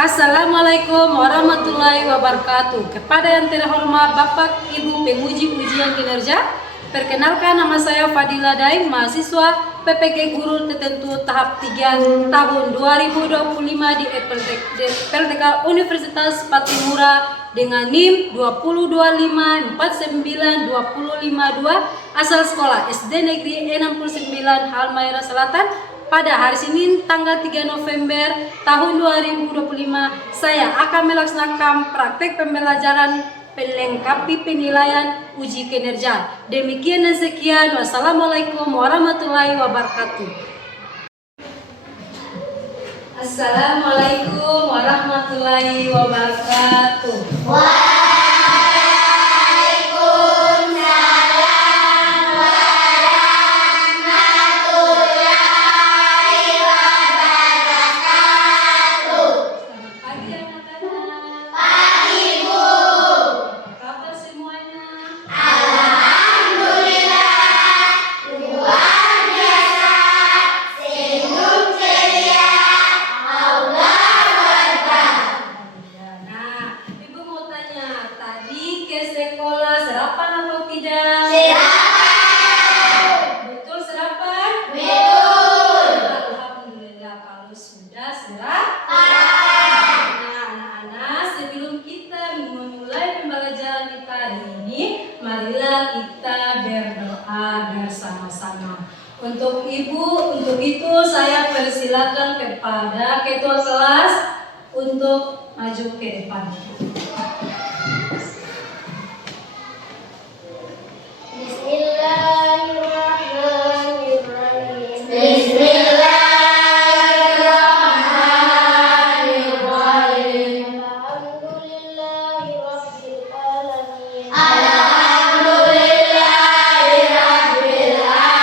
Assalamualaikum warahmatullahi wabarakatuh. Kepada yang terhormat Bapak Ibu penguji ujian kinerja, perkenalkan nama saya Fadila Daim, mahasiswa PPG Guru Tertentu tahap 3 tahun 2025 di FLTK Universitas Patimura dengan NIM 202549252 asal sekolah SD Negeri 69 Halmahera Selatan. Pada hari Senin tanggal 3 November tahun 2025 saya akan melaksanakan praktek pembelajaran pelengkapi penilaian uji kinerja. Demikian dan sekian. Wassalamualaikum warahmatullahi wabarakatuh. Assalamualaikum warahmatullahi wabarakatuh. Marilah kita berdoa bersama-sama. Untuk itu saya persilakan kepada ketua kelas untuk maju ke depan. Bismillahirrahmanirrahim. Bismillahirrahmanirrahim. Alhamdulillahirabbil alamin.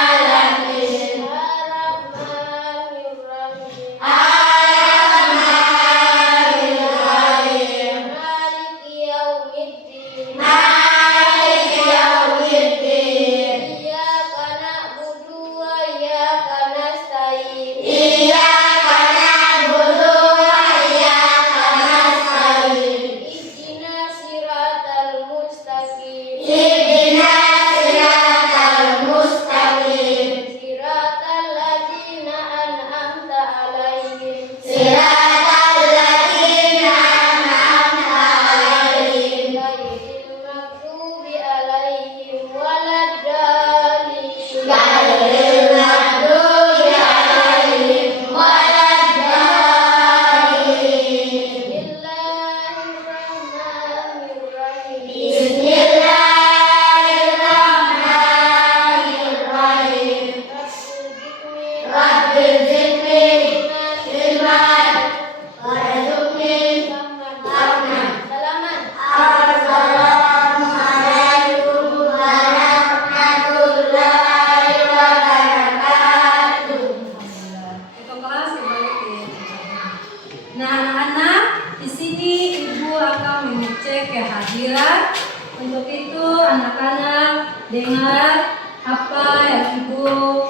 Kehadiran. Untuk itu anak-anak dengar apa yang Ibu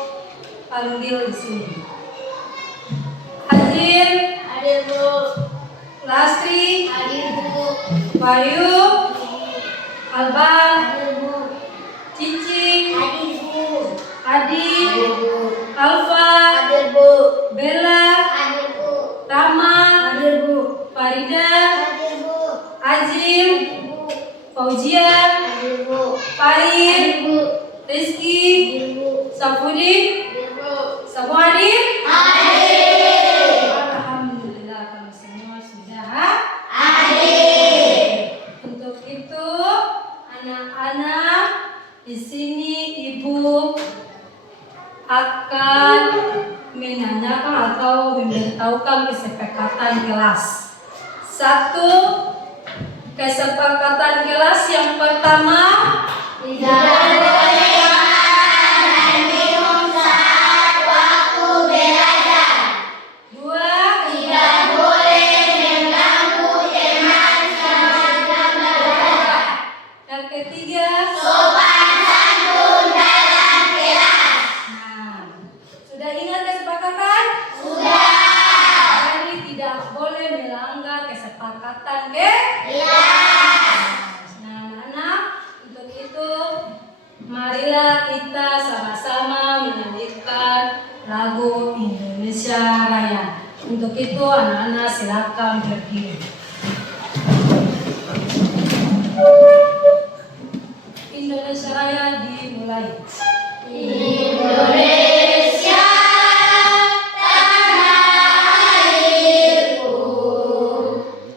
panggil di sini. Hadir. Hadir Bu. Lastri. Hadir Bu. Bayu. Alban. Hadir Bu. Cici. Hadir Bu. Adi. Hadir Bu. Alfa. Hadir Bu. Bella. Hadir Bu. Rama. Hadir Bu. Farida. Azim, Fauzia, Fahir, Rizky, Safudin, semua hadir? Hadir. Alhamdulillah kalau semua sudah hadir. Untuk itu anak-anak di sini Ibu akan menanyakan atau memberitahukan kesepakatan kelas. Satu, kesepakatan kelas yang pertama, tidak boleh makan dan minum saat waktu belajar. Dua, tidak boleh mengganggu teman selama belajar. Yang ketiga, sopan santun dalam kelas. Nah, sudah ingat kesepakatan? Sudah. Jadi tidak boleh melanggar kesepakatan, ke? Iya. Nah, anak-anak, untuk itu marilah kita sama-sama menyanyikan lagu Indonesia Raya. Untuk itu anak-anak silakan berdiri. Indonesia Raya dimulai. Indonesia tanah airku,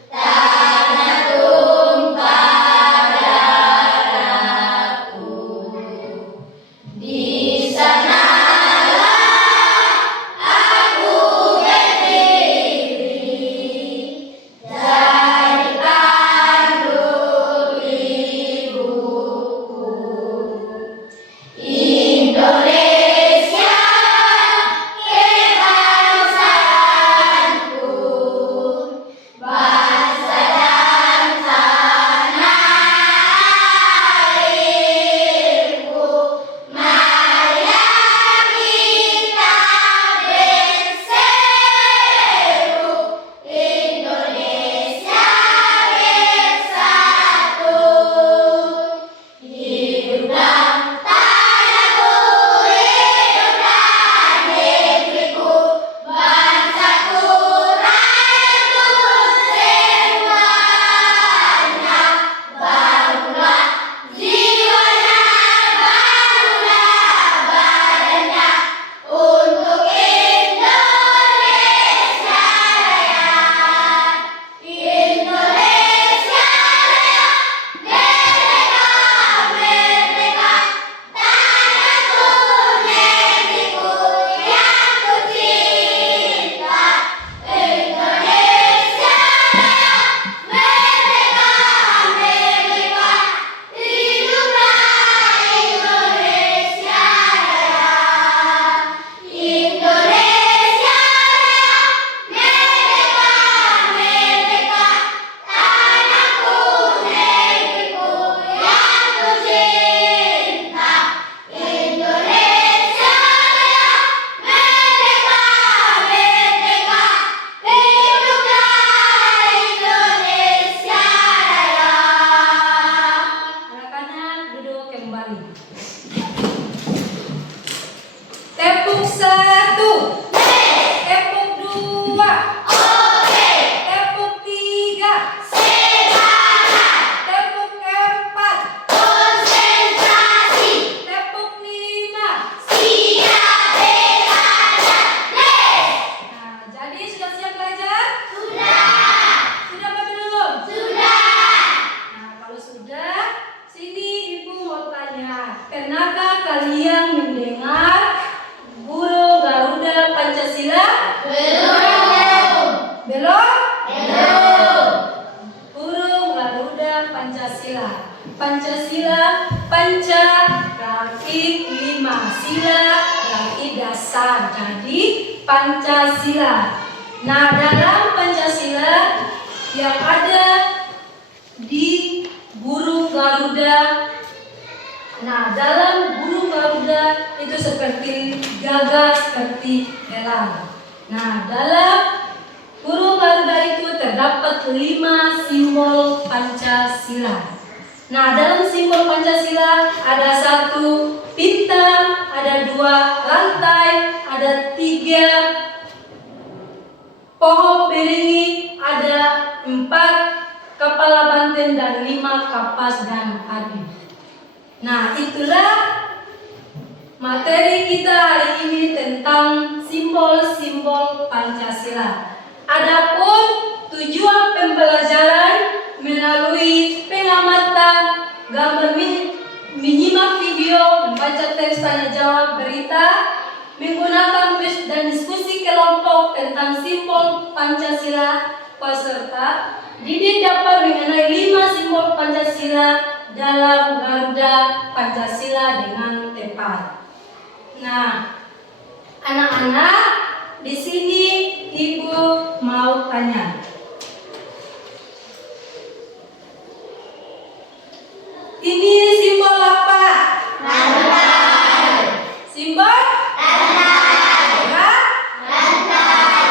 tanah tumpah darahku. Di sanalah aku berdiri, jadi pandu ibuku. Indonesia kebangsaanku, bangsa dan tanah airku. Marilah kita berseru, Indonesia bersatu. Hiduplah tanahku, hiduplah negeriku, bangsaku, rakyatku semuanya. Bangunlah jiwanya, bangunlah badannya, untuk Indonesia Raya. Indonesia Raya, merdeka, merdeka, tanahku, negeriku yang kucinta. Indonesia Raya, merdeka, merdeka, hiduplah Indonesia Raya. Indonesia Raya, merdeka, merdeka, tanahku, negeriku yang kucinta. Indonesia Raya, merdeka, merdeka, hiduplah Indonesia Raya. Anak-anak duduk kembali. Tepuk 1. Tepuk 2. Tepuk 3. Tepuk 4. Konsentrasi, Tepuk 5. siap belajar. Nah, jadi sudah siap belajar? Sudah, Sudah apa belum? sudah. Nah, kalau sudah, sini Ibu mau tanya. Pernahkah kalian mendengar Guru Garuda Pancasila? Belum, Belum? belum. Burung Garuda Pancasila. Pancasila, panca berarti 5, sila berarti dasar. Jadi Pancasila. Nah, dalam Pancasila yang ada di burung Garuda. Nah, dalam burung Garuda itu seperti gagak, seperti elang. Nah, dalam burung Garuda itu terdapat 5 simbol Pancasila. Nah, dalam simbol Pancasila ada 1 bintang, ada 2 lantai, ada 3 pohon beringin, ada 4 kepala banteng dan 5 kapas dan adi. Nah, itulah materi kita hari ini tentang simbol-simbol Pancasila. Adapun tujuan pembelajaran melalui pengamatan, gambar menyimak video, membaca teks tanya jawab berita, menggunakan kuis dan diskusi kelompok tentang simbol Pancasila, peserta didik dapat mengenai 5 simbol Pancasila dalam Garuda Pancasila dengan tepat. Nah, anak-anak, di sini Ibu mau tanya. Ini simbol apa? Lantai, Simbol? lantai, Ya? lantai.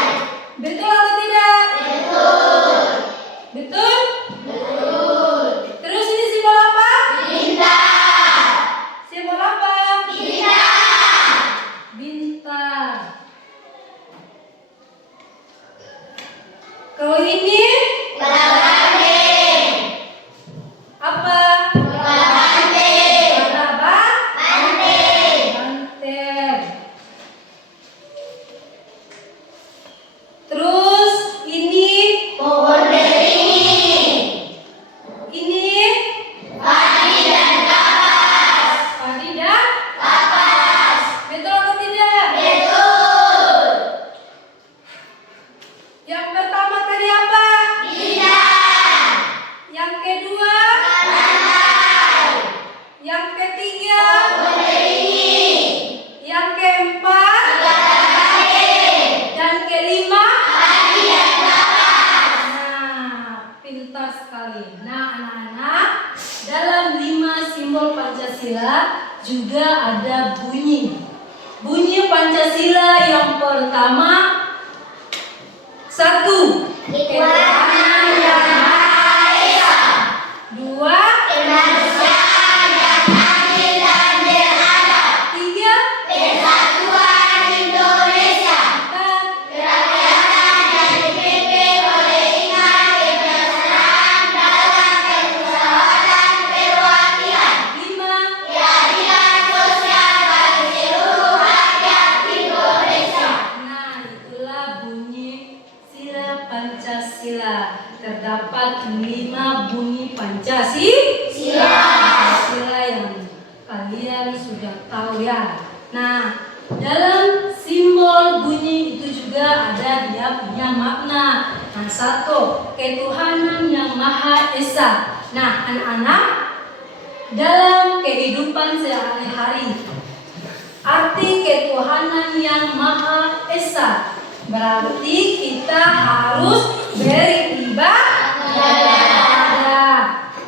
Betul atau tidak? Betul. Kalau ini apa? Warna apa? Manten. Terus ini padi dan betul atau tidak? Yang pertama tadi apa? Yang kedua? Yang ketiga? Yang keempat? Dan kelima? Nah, pintar sekali. Nah, anak-anak, dalam 5 simbol Pancasila juga ada bunyi. Bunyi Pancasila yang pertama, 1. Ketuhanan Yang Maha Esa. 2. 3. Persatuan Indonesia. 4. Kerakyatan yang dipimpin oleh ingat kebersamaan dalam kemusyawaratan perwakilan. 5. Keadilan sosial bagi seluruh rakyat Indonesia. Nah, itulah bunyi sila Pancasila. Terdapat 5 bunyi Pancasila yang kalian sudah tahu ya. Nah, dalam simbol bunyi itu juga ada dia punya makna. Nah, 1. Ketuhanan Yang Maha Esa. Nah, anak-anak, dalam kehidupan sehari-hari, arti ketuhanan Yang Maha Esa berarti kita harus beribadah.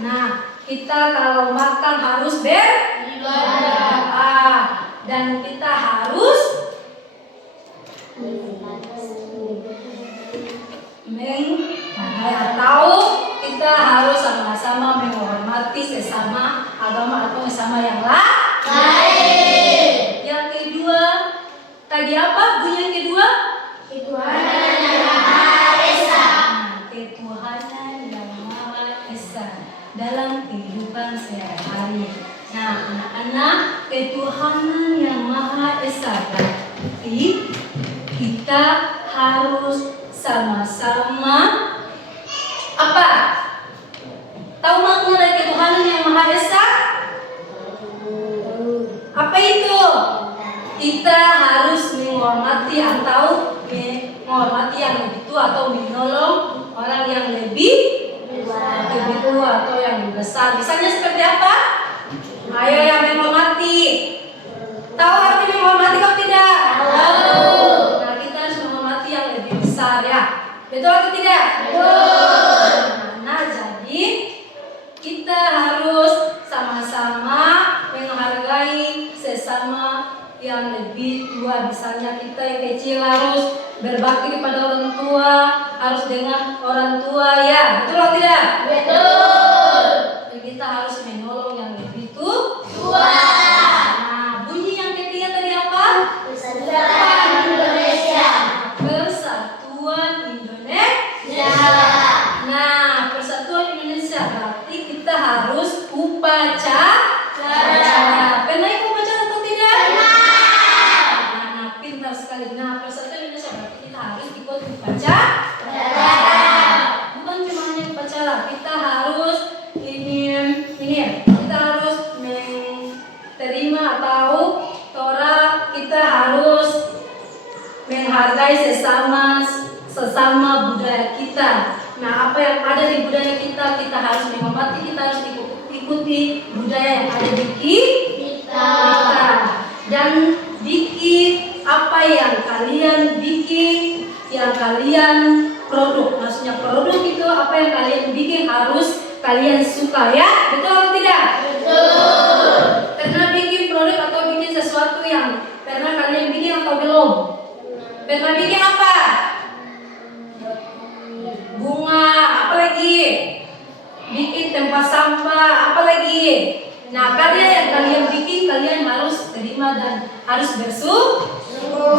Nah, kita kalau makan harus berdoa dan kita harus atau kita harus sama-sama menghormati sesama agama atau sesama yang lain. Yang kedua, tadi apa bunyi yang kedua? Ketuhanan Yang Maha Esa. Nah, ketuhanan Yang Maha Esa dalam kehidupan sehari-hari. Nah, anak-anak, ketuhanan Yang Maha Esa berarti kita harus sama-sama apa? Tahu makna dari ketuhanan Yang Maha Esa? Apa itu? Kita harus menghormati atau menghormati yang lebih tua atau menolong orang yang lebih tua atau yang lebih besar. Misalnya seperti apa? Ayo yang menghormati. Tahu arti menghormati atau tidak? Tahu. Nah, kita harus menghormati yang lebih besar ya. Betul atau tidak? Betul. Nah, jadi kita harus sama-sama menghargai sesama yang lebih tua. Misalnya kita yang kecil harus berbakti kepada orang tua, harus dengan orang tua ya. Betul atau tidak? Betul. Dan kita harus menolong yang lebih tua. Nah, bunyi yang ketiga tadi apa? Persatuan Indonesia. Persatuan Indonesia. Nah, Persatuan Indonesia berarti kita harus upacara. Pernah ikut upacara atau tidak? Nah, pintar sekali. Nah, Persatuan Indonesia berarti kita harus ikut upacara. Bukan cuma hanya upacara, kita harus kita harus menerima atau Torah, kita harus menghargai sesama budaya kita. Nah, apa yang ada di budaya kita, kita harus menghormati, kita harus ikuti budaya yang ada di kita. Dan bikin apa yang kalian bikin, yang kalian produk. Maksudnya produk itu apa yang kalian bikin harus kalian suka ya. Betul atau tidak? Betul. Pernah bikin produk atau bikin sesuatu yang pernah kalian bikin atau belum? Pernah bikin apa? Bunga, apa lagi? Bikin tempat sampah, apa lagi? Nah, karya yang kalian bikin kalian harus terima dan harus bersyukur.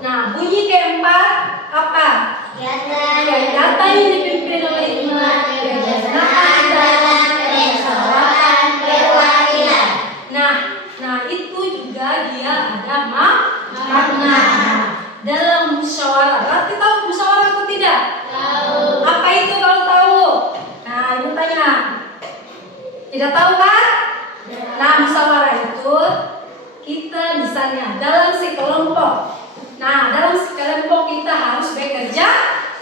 Nah, bunyi keempat apa? Kegiatan yang dipimpin oleh hikmat, kebijaksanaan dalam permusyawaratan perwakilan. Nah itu juga dia ada makna. Dalam musyawarah, berarti tahu musyawarah atau tidak? Tahu. Apa itu kalau tahu? Nah, ibu tanya. Tidak tahu kan? Nah, musyawarah itu kita misalnya dalam sekelompok. Nah, dalam sekelompok kita harus bekerja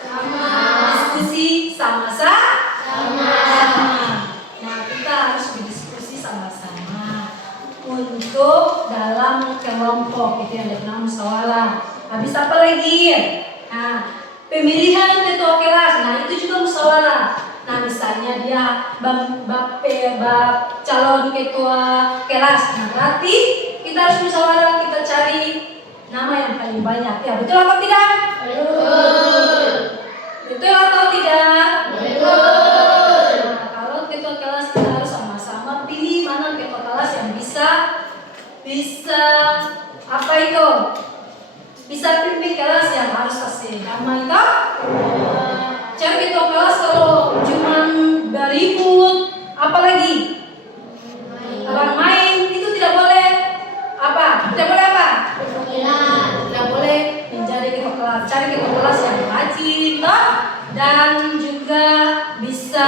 sama. Diskusi sama-sama. Nah, kita harus berdiskusi sama-sama untuk dalam kelompok itu yang disebut musyawarah. Habis apa lagi? Nah, pemilihan ketua kelas. Nah, itu juga musyawarah. Nah, misalnya dia bab calon ketua kelas. Nah, berarti kita harus musyawarah, kita cari nama yang paling banyak. Ya, betul atau tidak? Betul. Betul atau tidak? Betul. Nah, kalau ketua kelas kita harus sama-sama pilih mana ketua kelas yang bisa apa itu? Bisa pimpin kelas yang harus kasih nama itu. Cari ketua kelas kalau cuma beribut, apalagi orang main itu tidak boleh apa? Tidak boleh apa? Tidak boleh menjadi ketua kelas. Cari ketua kelas yang rajin, toh? Dan juga bisa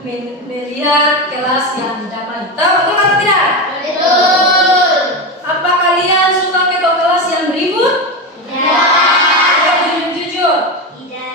melihat kelas yang damai. Tahu betul atau tidak? Betul. Apa kalian suka ketua kelas yang beribut? Jujur.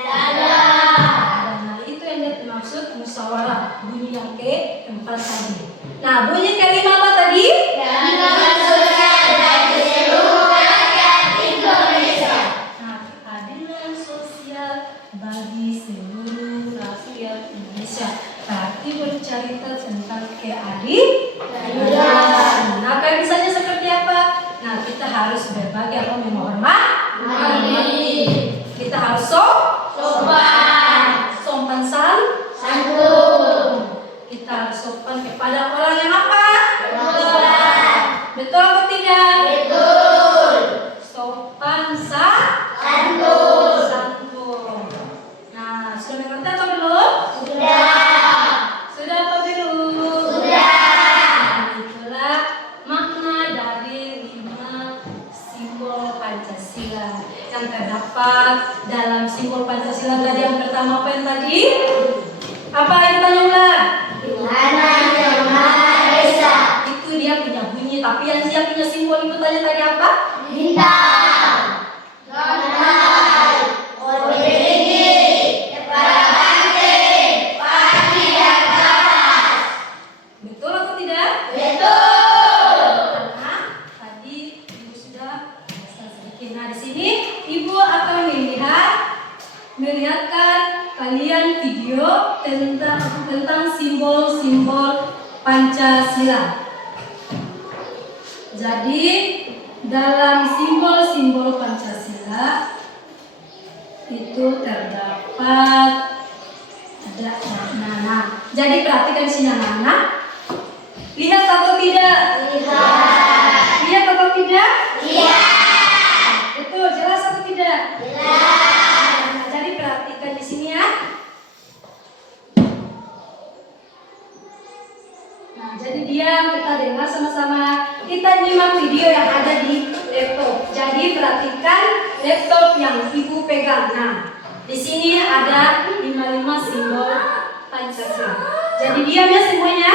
Nah, itu yang dimaksud musyawarah, bunyi yang keempat tadi. Nah, bunyi kelima apa tadi? Jaminan sosial bagi seluruh rakyat Indonesia. Nah, keadilan sosial bagi seluruh rakyat Indonesia. Berarti bercerita tentang keadilan. Nah, misalnya seperti apa? Nah, kita harus berbagi atau menghormati. Kita harus sopan santun. Kita harus sopan kepada orang yang apa? Betul atau tidak? Betul. Sopan santun. Nah, sudah mengerti atau belum? Sudah apa belum? Nah, itulah makna dari 5 simbol Pancasila yang terdapat dalam simbol Pancasila tadi. Yang pertama apa yang tadi? Apa yang tanya ulang? Tuhanan yang Maha Esa. Itu dia punya bunyi, tapi yang dia punya simbol itu tanya tadi apa? Bintang. Donald. Ordeni. Kepala banteng. Pagi dan atas. Betul atau tidak? Betul. Karena tadi ibu sudah jelaskan sedikit. Nah, di sini ibu akan melihatkan kalian video tentang simbol-simbol Pancasila. Jadi dalam simbol-simbol Pancasila itu terdapat ada nah. Jadi perhatikan di sini anak-anak. Lihat atau tidak? Lihat atau tidak? Betul, jelas atau tidak? Nah, jadi perhatikan di sini ya. Nah, jadi diam, kita dengar sama-sama. Kita nyimak video yang ada di laptop. Jadi perhatikan laptop yang ibu pegang. Nah, di sini ada 55 simbol Pancasila. Jadi diam ya semuanya.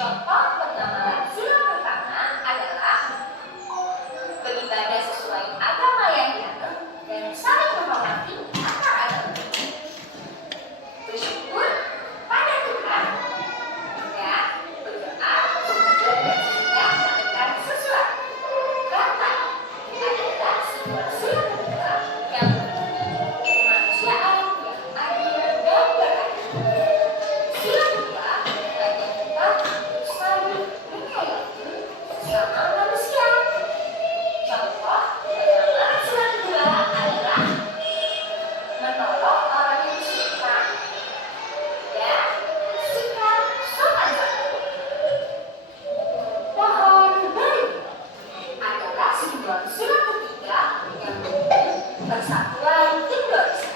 Contoh pengamalan sila pertama adalah beribadah sesuai agama yang dianut dan saling menghormati antar agama. Bersyukur pada Tuhan dan berdoa sebelum dan sesudah melakukan sesuatu. Karena adalah simbol sila kedua yang memiliki kemanusiaan yang adil dan beradab. Sila kedua mengajak kita untuk selalu menyayangi sesama manusia. Contoh pengamalan sila kedua adalah menolong orang yang kesulitan dan bersikap sopan santun. Pohon beringin adalah simbol sila ketiga yang memiliki persatuan Indonesia.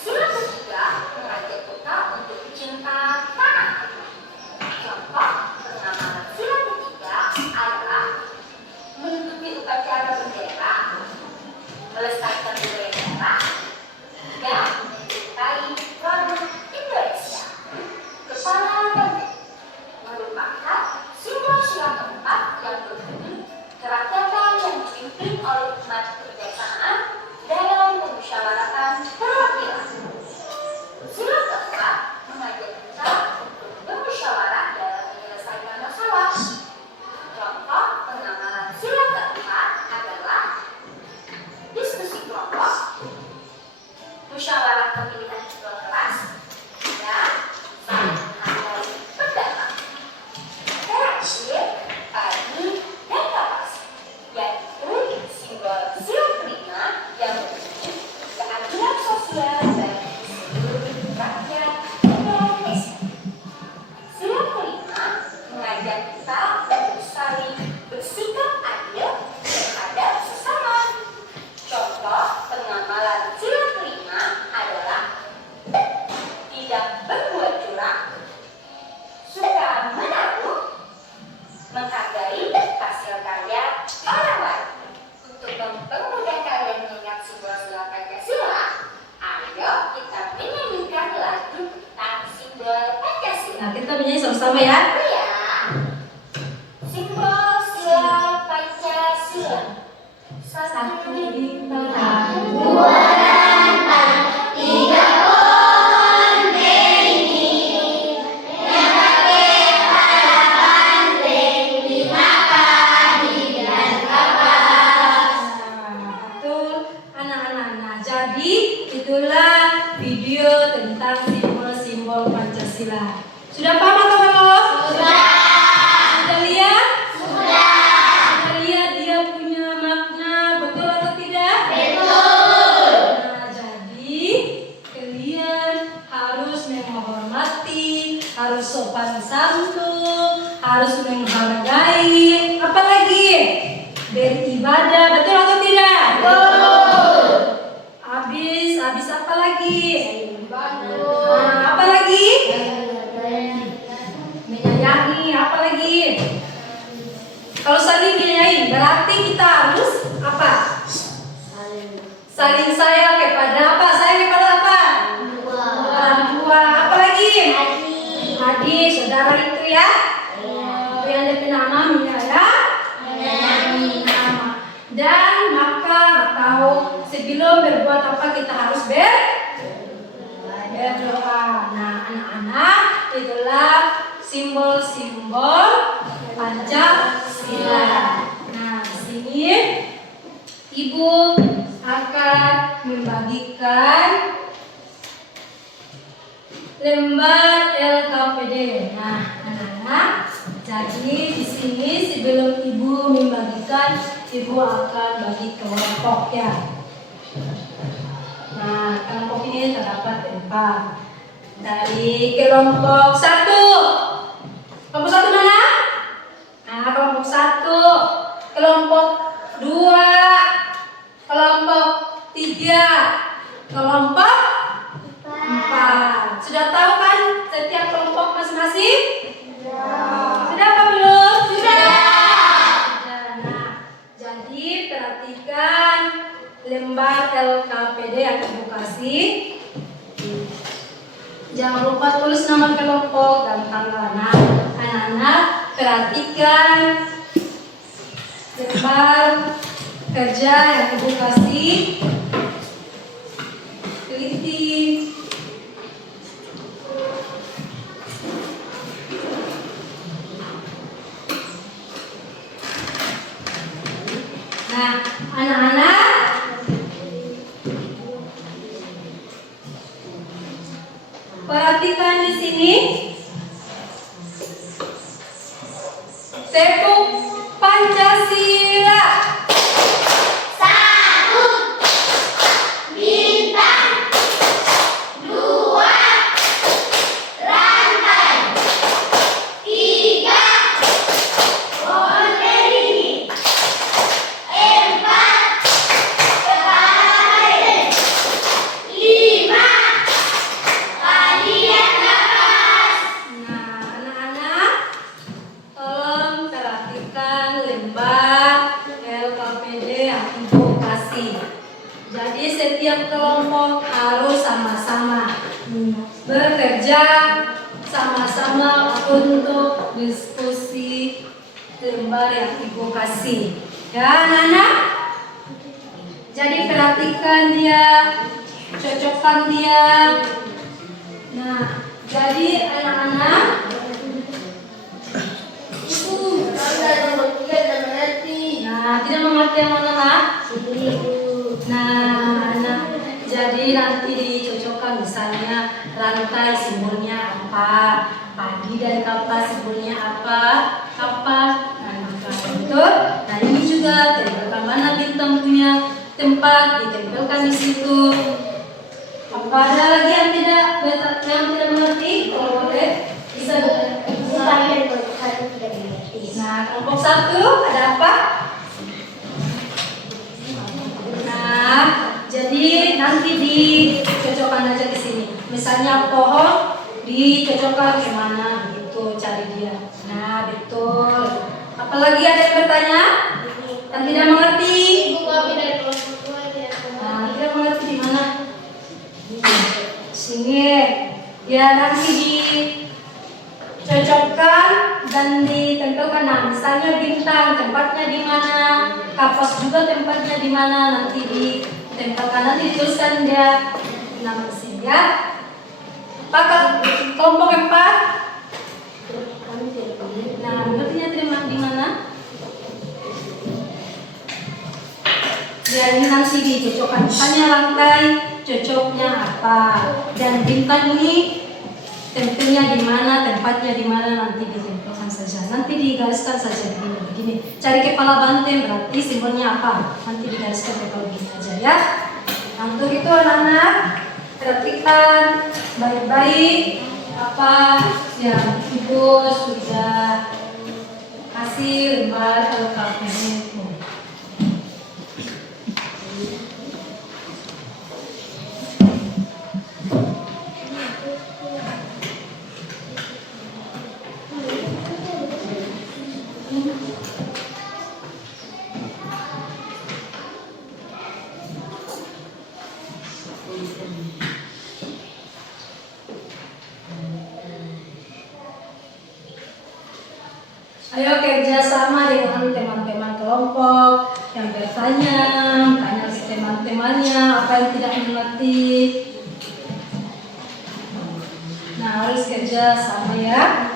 Sila ketiga mengajak kita untuk cinta tanah air. Contoh pengamalan sila ketiga adalah mengikuti upacara bendera, melestarikan budaya daerah, dan mencintai produk Indonesia. Kepala Banteng merupakan simbol sila keempat yang berbunyi kerakyatan yang dipimpin oleh umat kebijaksanaan dalam pemusyawaratan perwakilan. Sila keempat mengajak kita untuk bermusyawarah dalam menyelesaikan masalah. Contoh pengamalan sila keempat adalah diskusi kelompok, musyawarah pemilihan ketua kelas, dan saling menghargai pendapat. Terakhir, padi dan kapas, yaitu simbol sila kelima yang memiliki keadilan sosial bagi seluruh rakyat Indonesia. Sila kelima mengajak kita untuk saling bersikap adil terhadap sesama. Contoh pengamalan sila kelima adalah tidak berbuat curang, suka menaruh, menghargai hasil karya orang lain. Untuk mempermudah kalian mengingat simbol sila Pancasila, ayo kita menyanyikan lagu tentang simbol Pancasila. Nah, kita menyanyi sama-sama ya. Ya, simbol sila Pancasila. Satu bintang, Dua dan empat, tiga pohon beringin, yang pakai pada banteng, lima padi dan kapas. Nah, betul anak-anak. Nah, jadi itulah video tentang simbol-simbol Pancasila. Sudah paham teman-teman? Sudah lihat? Sudah lihat dia punya makna betul atau tidak? Betul. Nah, jadi kalian harus menghormati, harus sopan santun, harus menghargai, apalagi beribadah, betul atau tidak? Betul. Habis apa lagi? Nah, apa lagi? Menyayangi, apa lagi? Kalau saling menyayangi, berarti kita harus apa? Saling sayang kepada apa? Sayang kepada apa? Orang tua. Apa lagi? Adik, saudara itu ya. Itu yang ada nama menyayangi nama. Dan maka atau sebelum berbuat apa kita harus berdoa. Nah, anak-anak, itulah simbol-simbol Pancasila. Nah, di sini Ibu akan membagikan lembar LKPD. Nah, anak-anak, jadi di sini sebelum Ibu membagikan, Ibu akan bagi kelompok ya. Nah, kelompok ini terdapat 4. Dari kelompok 1. Kelompok 1 mana? Nah, kelompok 1, kelompok 2, kelompok 3, kelompok 4. Sudah tahu kan setiap kelompok masing-masing? Sudah apa belum? Sudah. Nah, jadi perhatikan lembar LKPD yang Ibu kasih. Jangan lupa tulis nama kelompok dan tanggal. Nah, anak-anak perhatikan lembar kerja yang Ibu kasih. Teliti. Nah, anak-anak, perhatikan di sini. Tepuk Pancasila. Satu, bintang. Dua, rantai. Tiga, pohon beringin. Empat, kepala air. Lima, kalian nafas. Nah, anak-anak, tolong perhatikan lembar LKPD yang Ibu kasih. Jadi setiap kelompok harus sama-sama bekerja sama-sama untuk diskusi lembar yang Ibu kasih. Ya, anak-anak. Jadi perhatikan dia, cocokkan dia. Nah, jadi anak-anak, nah, tidak mengerti yang mana, Nak? Nah, jadi nanti dicocokkan misalnya rantai simbolnya apa, pagi dan kapas simbolnya apa, kapas, betul. Nah, ini juga tempelkan mana bintang punya tempat, ditempelkan di situ. Apa ada lagi yang tidak mengerti? Kalau boleh bisa. Nah, kelompok satu ada apa? Nah, jadi nanti dicocokkan aja di sini. Misalnya pohon dicocokkan kemana, gitu cari dia. Nah, betul. Apalagi ada yang bertanya? Yang tidak mengerti? Nah, tidak mengerti di mana? Sini. Ya, nanti dicocokkan dan ditempelkan. Nah, misalnya bintang tempatnya di mana, kapas juga tempatnya di mana, nanti ditempelkan, nanti dituliskan dia nama mesin ya. Pakai kelompok 4. Nah, mengertinya terima di mana? Ya, ini nanti dicocokkan. Misalnya rantai cocoknya apa, dan bintang ini tempelnya di mana, tempatnya di mana, nanti ditempelkan saja. Nanti digariskan saja begini. Cari kepala banteng berarti simbolnya apa? Nanti digariskan kepala begini aja ya. Nah, untuk itu anak-anak perhatikan baik-baik apa yang Ibu sudah kasih lembar LKPD. Ayo kerjasama dengan teman-teman kelompok yang bertanya, tanya teman-temannya apa yang tidak mengerti. Nah, harus kerja sama ya.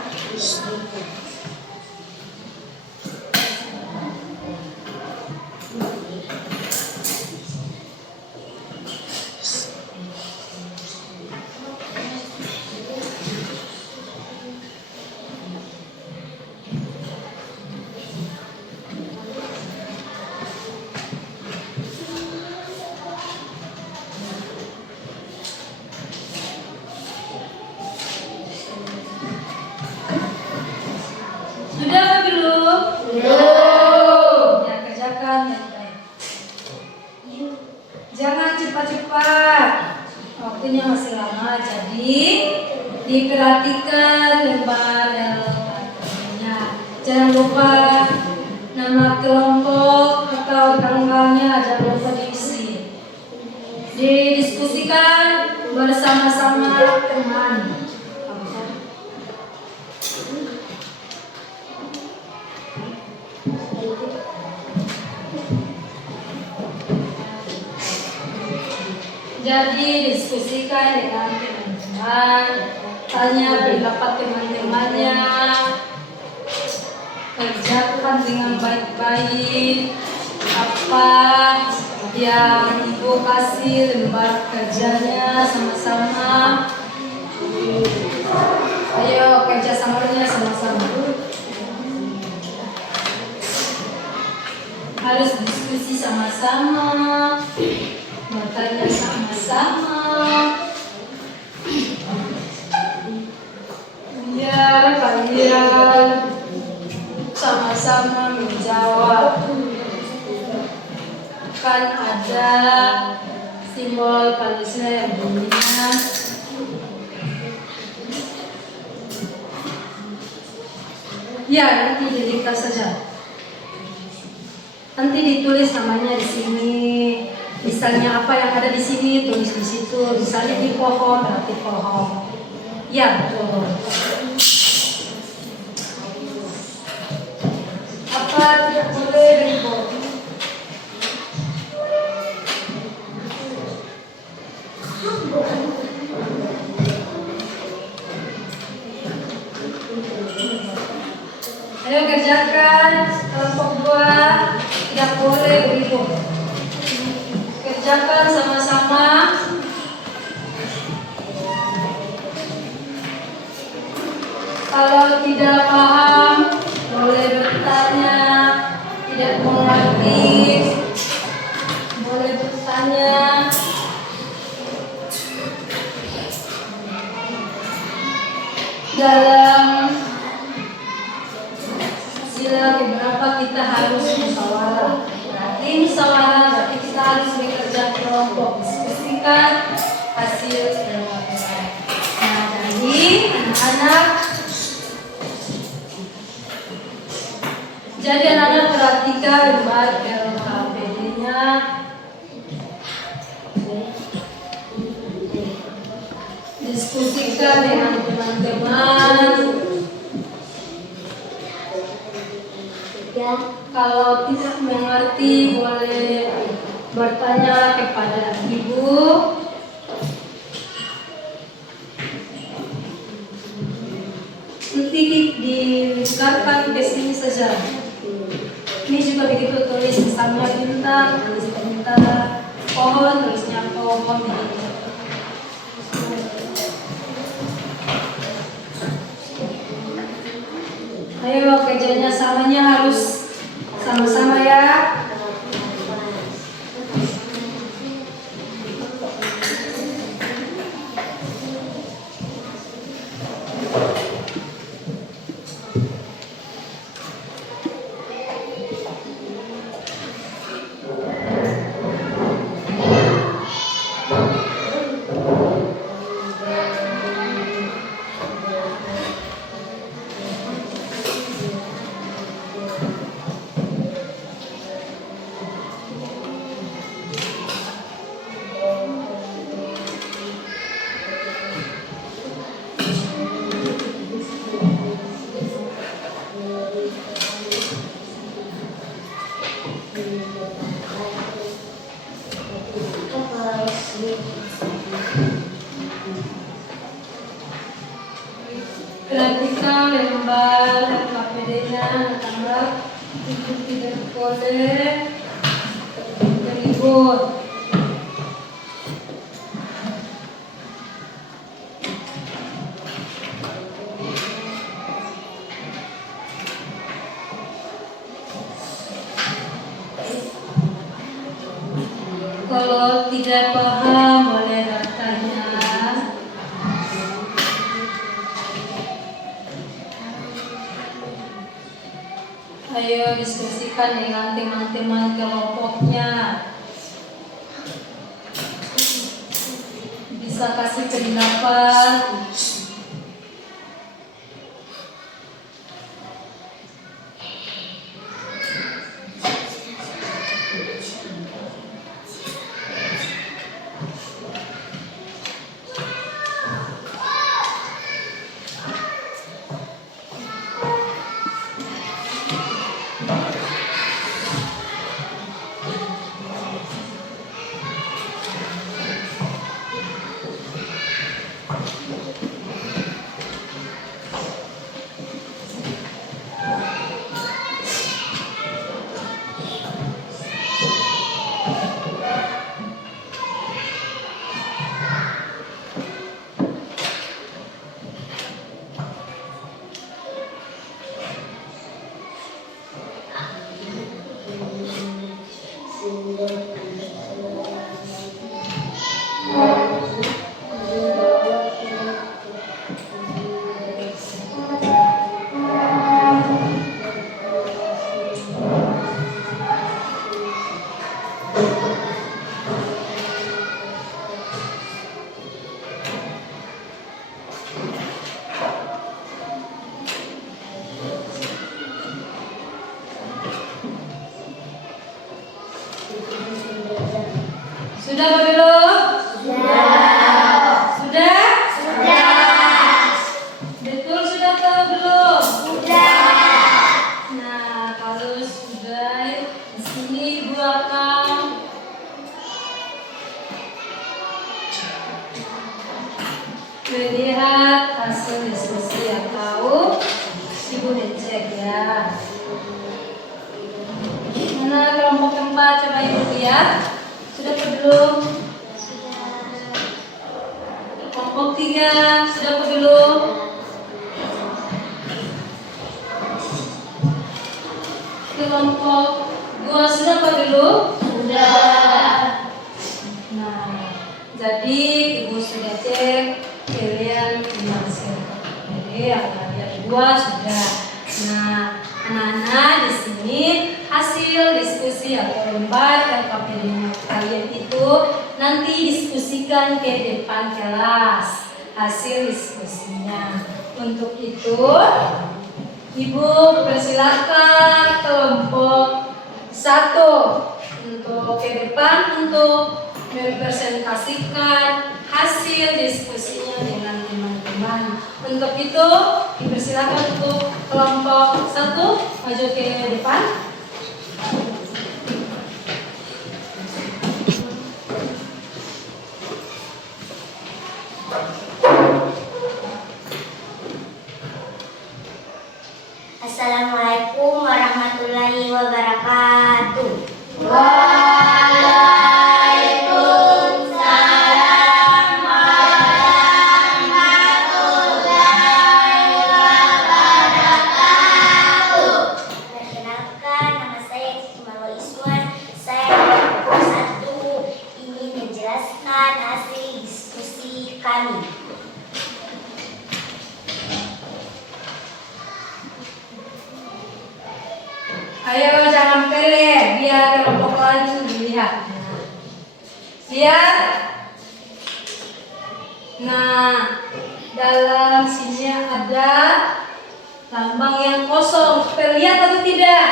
Sudah apa belum? Belum. Ya, kerjakan baik-baik. Jangan cepat-cepat. Waktunya masih lama, jadi diperhatikan lembar LKPD-nya. Jangan lupa nama kelompok atau tanggalnya, jangan lupa diisi. Didiskusikan bersama-sama teman. Jadi diskusikan dengan teman-teman, tanya pendapat teman-temannya, kerjakan dengan baik-baik apa yang ibu kasih lembar kerjanya sama-sama. Ayo kerja samanya sama-sama. Harus diskusi sama-sama, bertanya sama-sama, biar kalian sama-sama menjawab. Kan ada simbol Palestina yang bunyinya ya, nanti didikta saja. Nanti ditulis namanya di sini. Misalnya apa yang ada di sini tulis di situ. Misalnya di pohon berarti pohon. Ya betul. Apa tidak boleh ribut. Ayo kerjakan kelompok 2, tidak boleh ribut. Kerjakan sama-sama. Kalau tidak paham, boleh bertanya. Tidak mengerti, boleh bertanya. Dalam sila beberapa kita harus musyawarah. Berarti musyawarah berarti kita harus bekerja kelompok, diskusikan hasil kelompok. Nah, jadi anak-anak, perhatikan lembar LKPD-nya. Diskusikan dengan teman-teman. Kalau tidak mengerti boleh bertanya kepada ibu. Nanti dilingkarkan ke sini saja. Ini juga begitu, tulis misalnya bintang, tulis bintang, pohon, tulisnya pohon begitu. Ayo kerjanya samanya harus sama-sama ya. Perhatikan lembar KPD-nya, anak-anak, itu tidak boleh ribut. Kalau tidak paham boleh bertanya. Ayo diskusikan dengan teman-teman kelompoknya. Bisa kasih pendapat. dicek ya. Mana kelompok keempat, coba ibu lihat. Sudah apa belum? Kelompok 3 sudah apa belum? Kelompok 2 sudah apa belum? Sudah. Nah, jadi ibu sudah cek kalian masih. Jadi yang 2 sudah. Nah, anak-anak di sini hasil diskusi atau lomba LKP dengan kalian itu nanti diskusikan ke depan kelas hasil diskusinya. Untuk itu, ibu persilakan kelompok 1 untuk ke depan untuk merepresentasikan hasil diskusinya dengan teman-teman. Untuk itu, dipersilakan untuk kelompok 1 maju ke depan. Assalamualaikum warahmatullahi wabarakatuh. Perkenalkan, nama saya Siti Marwa Iswan. Saya dari kelompok 1 ingin menjelaskan hasil diskusi kami. Ayo jangan pelet, biar kelompok lain dilihat. Lihat. Nah, dalam sini ada lambang yang kosong. Terlihat atau tidak?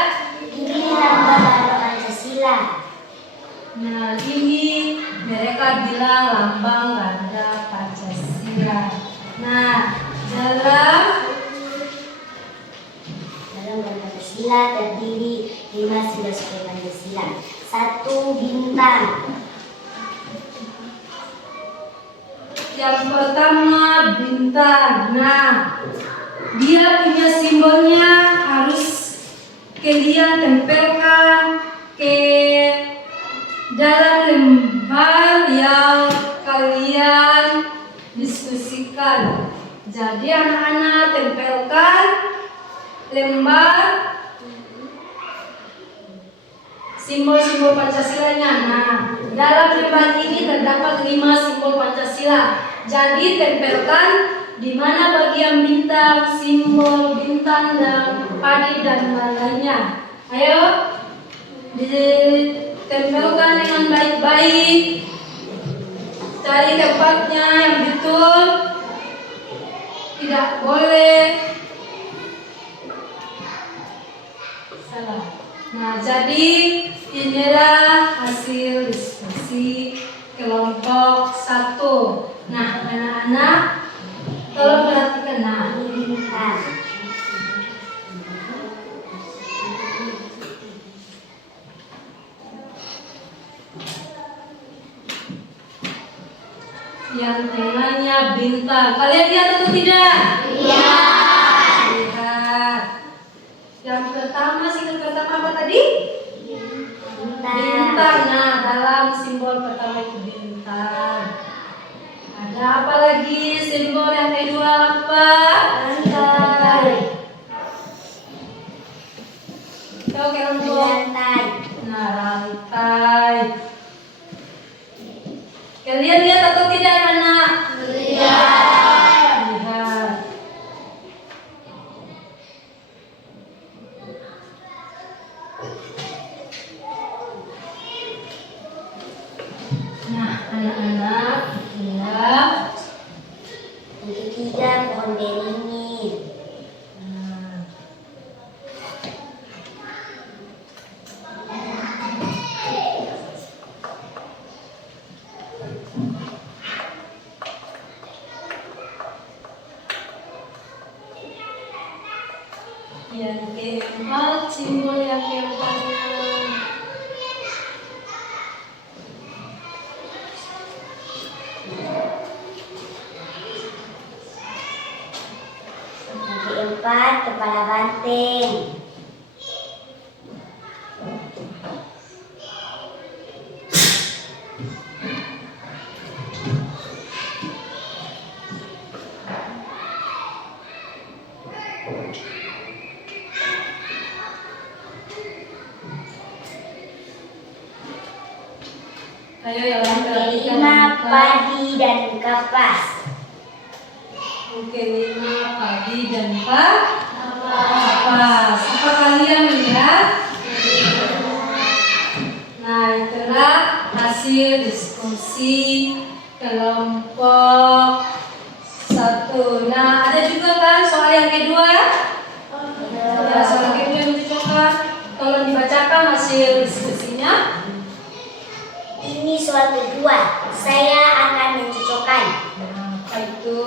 Ini lambang Pancasila. Nah, ini mereka bilang lambang ganda Pancasila. Nah, dalam Pancasila terdiri 5 sila Pancasila. 1 bintang. yang pertama bintang. Nah, dia punya simbolnya harus kalian tempelkan ke dalam lembar yang kalian diskusikan. Jadi anak-anak tempelkan lembar simbol-simbol Pancasilanya. Nah, dalam lembar ini terdapat 5 simbol Pancasila. Jadi tempelkan di mana bagian bintang, simbol bintang dan padi dan lainnya. Ayo ditempelkan dengan baik-baik. Cari tempatnya yang betul. Tidak boleh salah. Nah, jadi inilah hasil diskusi kelompok 1. Nah, anak-anak tolong perhatikan. Nah, Ini bintang. yang tengahnya bintang. Kalian lihat atau tidak? Iya. Lihat. Yang pertama, simbol pertama apa tadi? Bintang. Nah, dalam simbol pertama itu bintang. Ada apa lagi? Simbol yang kedua apa? Lantai. Tahu kelompok? Lantai. Nah, rantai. Kalian lihat atau tidak, anak? Lihat. Lihat. Nah, anak-anak, lihat. Yang ketiga pohon beringin. Nah, yang keempat, simbol yang keempatnya. Yang keempat kepala banteng. banteng. Ayo yang lain perhatikan. Kelima, padi dan kapas. Oke, 5 padi dan kapas. Apa kalian lihat? Nah, itulah hasil diskusi kelompok 1. Nah, ada juga kan soal yang kedua? Ya, soal kedua yang dicocokkan. Tolong dibacakan hasil diskusinya. Ini soal kedua. Saya akan mencocokkan Apa itu?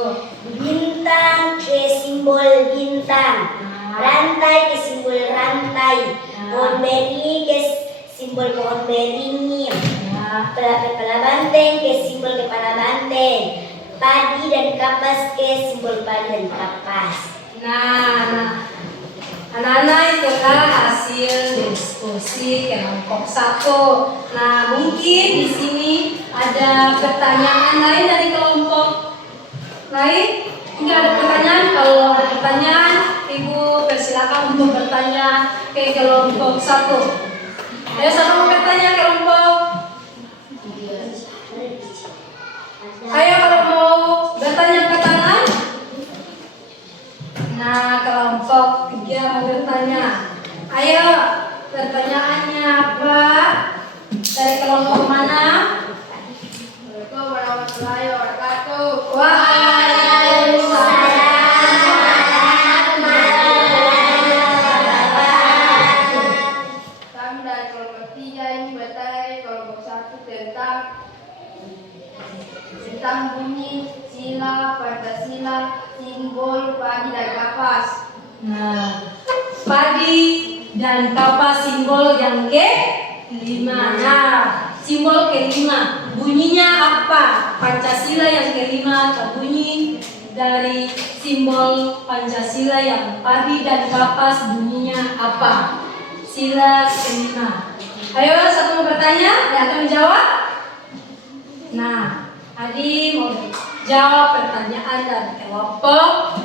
bintang ke simbol bintang, rantai ke simbol rantai, pohon beri ke simbol pohon beringin, Ya. kepala banteng ke simbol kepala banteng, padi dan kapas ke simbol padi dan kapas. Nah, anak-anak itulah hasil diskusi kelompok 1. Nah, mungkin di sini ada pertanyaan lain dari kelompok lain. Jika ada pertanyaan, kalau ada pertanyaan, Ibu persilakan untuk bertanya ke kelompok 1. Ayo, siapa mau bertanya kelompok? Ayo, kalau mau bertanya ke tangan. Nah, kelompok 3 mau bertanya. Ayo, pertanyaannya apa? Dari kelompok mana? Assalamualaikum warahmatullahi wabarakatuh. Kami dari kelompok 3 ini bertanya ke kelompok 1 tentang bunyi sila, Pancasila, simbol, padi dan kapas. Nah, padi dan kapas simbol yang ke-5. Nah, simbol ke-5 bunyinya apa? Pancasila yang ke-5 atau bunyi dari simbol Pancasila yang padi dan kapas bunyinya apa? Sila ke-5. Ayo, satu mau bertanya, yang akan menjawab. Nah, Adi mau jawab pertanyaan dari kelompok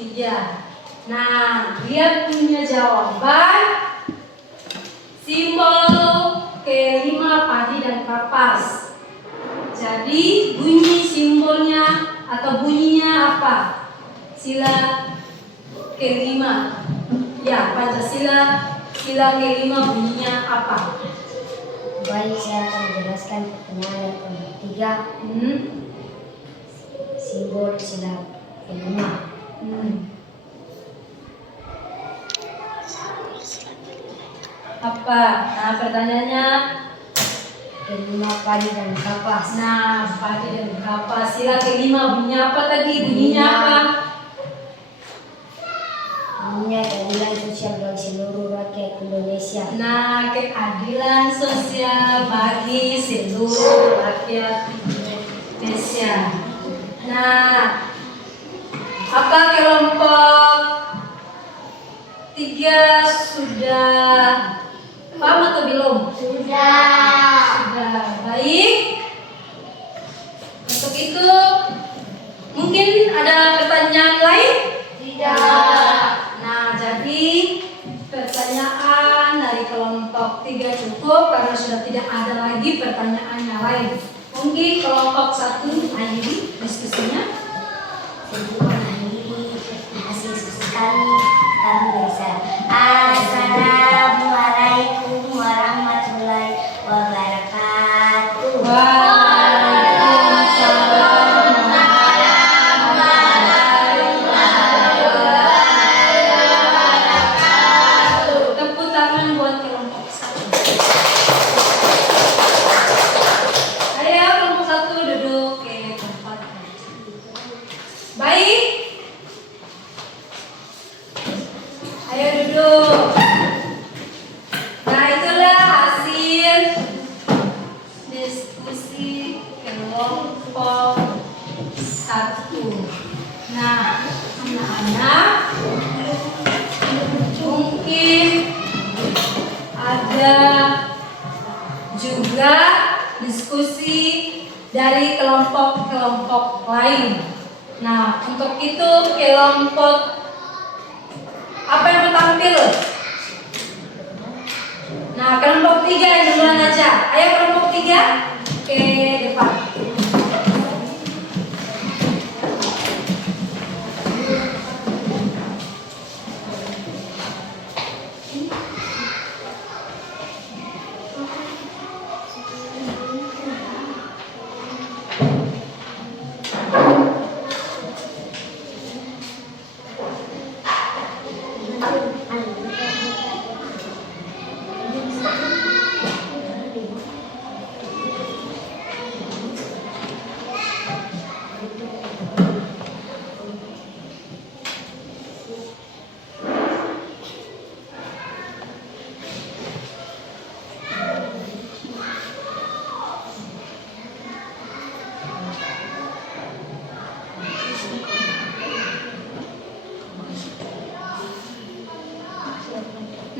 3. Nah, dia punya jawaban simbol ke-5 padi dan kapas. Jadi bunyi simbolnya atau bunyinya apa? Sila ke-5. Ya, Pancasila sila ke-5 bunyinya apa? Baik, saya akan menjelaskan pertanyaan yang ketiga. Simbol sila kelima. Apa? Nah, pertanyaannya. Kelima, padi dan kapas. Nah, padi dan kapas. Sila ke-5 bunyinya apa tadi? Bunyinya apa? Bunyinya keadilan sosial bagi seluruh rakyat Indonesia. Nah, keadilan sosial bagi seluruh rakyat Indonesia. Nah, apa kelompok 3 sudah paham atau belum? Sudah. Baik. Untuk itu, mungkin ada pertanyaan lain? Tidak. Nah, jadi pertanyaan dari kelompok 3 cukup karena sudah tidak ada lagi pertanyaan yang lain. Mungkin kelompok 1 akhiri diskusinya. Sebelum mengakhiri hasil diskusi kami bisa. Assalamualaikum warahmatullahi wabarakatuh. Waalaikumsalam warahmatullahi wabarakatuh. Tepuk tangan buat kelompok 1. Ayo kelompok 1 duduk ke tempat. Baik. Ayo duduk. Nah, itulah hasil diskusi kelompok 1. Nah, anak-anak, Mungkin ada juga diskusi dari kelompok-kelompok lain. Nah, untuk itu kelompok apa yang mau tampil? Nah, kelompok 3 yang duluan aja. Ayo kelompok 3 ke depan.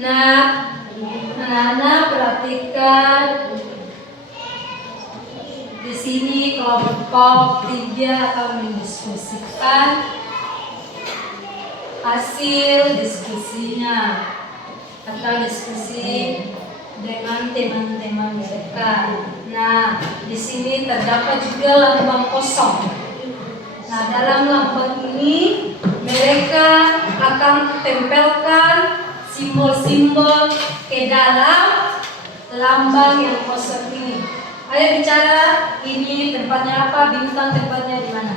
Nah, anak-anak perhatikan di sini kelompok 3 akan mendiskusikan hasil diskusinya atau diskusi dengan teman-teman mereka. Nah, di sini terdapat juga lambang kosong. Nah, dalam lambang ini mereka akan tempelkan simbol-simbol ke dalam lambang yang kosong ini. Ayo bicara, ini tempatnya apa? Bintang tempatnya di mana?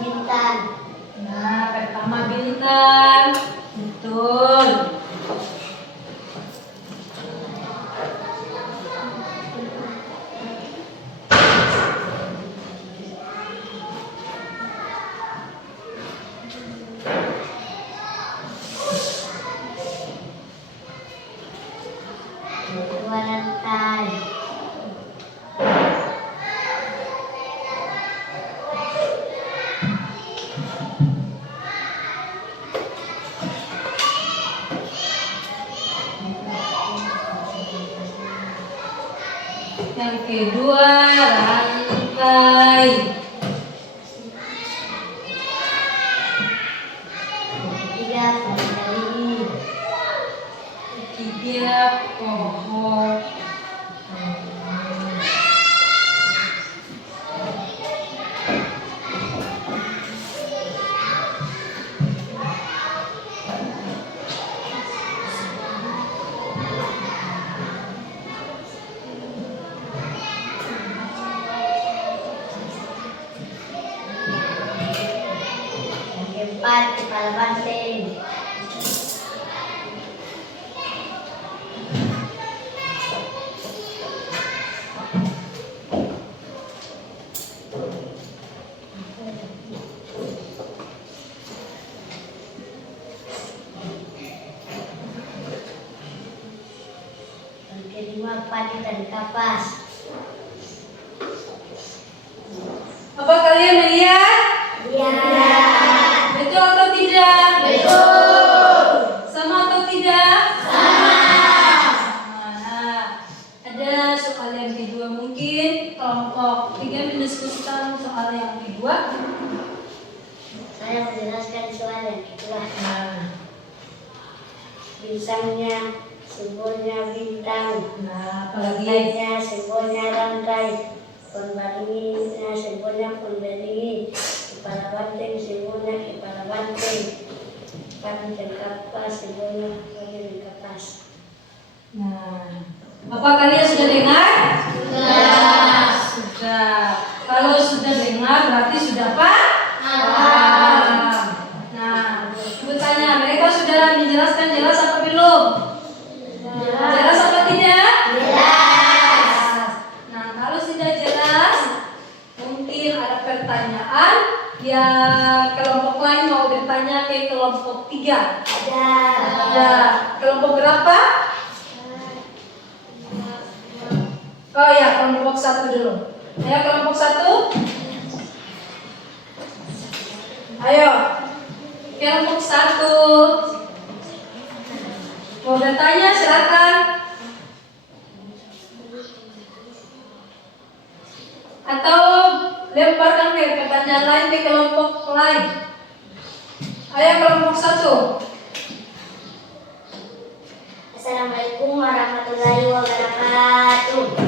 Bintang. Nah, pertama bintang. Betul. Dua lantai. Yang kedua lantai. Tiga pohon. Tiga pohon. Empat kepala banteng. Yang kelima padi dan kapas. Apa kalian melihat? Ya. Betul atau tidak? Betul. Sama atau tidak? Sama. Nah, ada soal yang kedua, mungkin kelompok 3 mendiskusikan soal yang kedua. Saya menjelaskan soal yang kedua. Nah, Bintangnya simbolnya bintang. nah apalagi? Lantainya simbolnya rantai. Pembaringinya simbolnya pembaringi. Kepala banteng simbolnya kepala banteng. Padi dan kapas simbolnya padi dan kapas. Nah, apa kalian sudah dengar? Sudah. Sudah. Kalau sudah dengar berarti sudah apa? Paham. Nah, bertanya, mereka sudah menjelaskan jelas apa belum? Jelas apa tidak? Jelas. Nah, kalau sudah jelas, mungkin ada pertanyaan yang kelompok lain mau bertanya ke kelompok 3. Ada kelompok berapa? Oh ya, kelompok 1 dulu. Ayo kelompok 1. Ayo, kelompok 1 mau bertanya silakan. Atau lemparkan ke pertanyaan lain ke kelompok lain. Ayo kelompok 1. Assalamualaikum warahmatullahi wabarakatuh.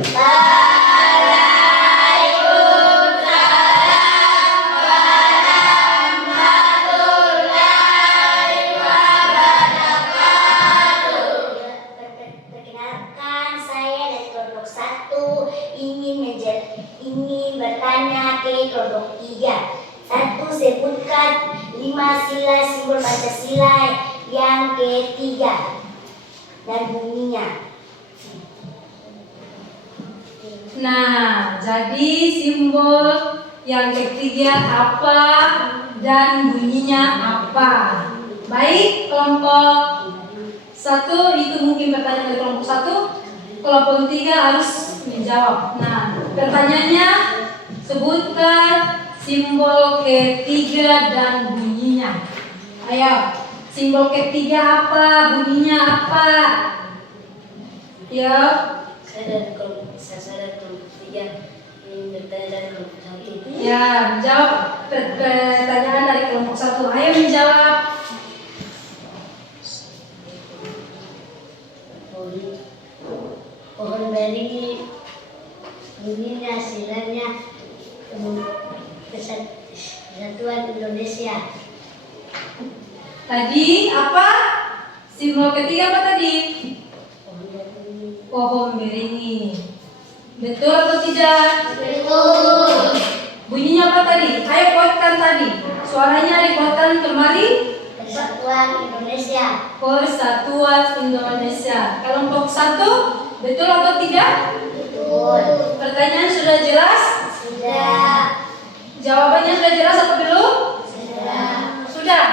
Perkenalkan, saya dari kelompok 1 ingin bertanya ke kelompok 3. 1. Sebutkan 5 sila simbol Pancasila yang ketiga dan bunyinya. Nah, jadi simbol yang ketiga apa dan bunyinya apa? Baik, kelompok 1 itu mungkin bertanya dari kelompok 1, kelompok 3 harus menjawab. Nah, pertanyaannya sebutkan simbol ketiga dan bunyinya. Ayo, simbol ketiga apa, bunyinya apa? Ya. Saya dari kelompok 3 ingin bertanya dari kelompok 1. Ya, menjawab pertanyaan dari kelompok 1. Ayo menjawab. Pohon beri bunyinya silanya Kesatuan Indonesia. Tadi apa? Simbol ketiga apa tadi? Pohon beringin. Betul atau tidak? Betul. Bunyinya apa tadi? Ayo kuatkan tadi. Suaranya dikuatkan kemari. Persatuan Indonesia. Persatuan Indonesia. Kelompok 1, betul atau tidak? Betul. Pertanyaan sudah jelas? Sudah. Jawabannya sudah jelas atau belum? Sudah. Sudah.